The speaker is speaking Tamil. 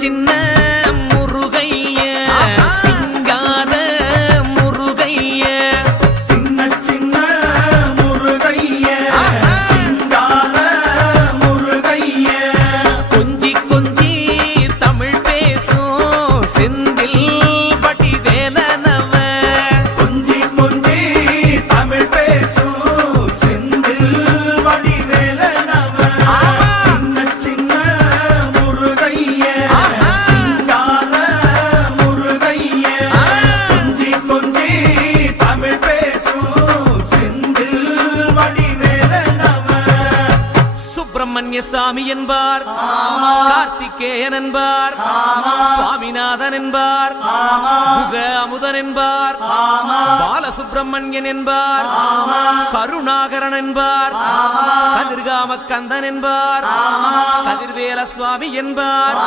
சின்ன முருகைய சிங்கார முருகைய சின்ன முருகைய சிங்கார முருகைய கொஞ்சி கொஞ்சி தமிழ் பேசும் செந்தில் வடிவேலனவ கொஞ்சி கொஞ்சி தமிழ் பேசும் செந்தில் வடிவேலனவ சின்ன முருகைய சிங்கார முருகைய கொஞ்சி கொஞ்சி தமிழ் பேசும் செந்தில் வடிவேலனவ சுப்பிரமணிய சாமி என்பார், கார்த்திகேயன் என்பார், சுவாமிநாதன் என்பார், முக அமுதன் என்பார், பாலசுப்பிரமணியன் என்பார், கருணாகரன் என்பார், கதிர்காம கந்தன் என்பார், கதிர்வேல சுவாமி என்பார்.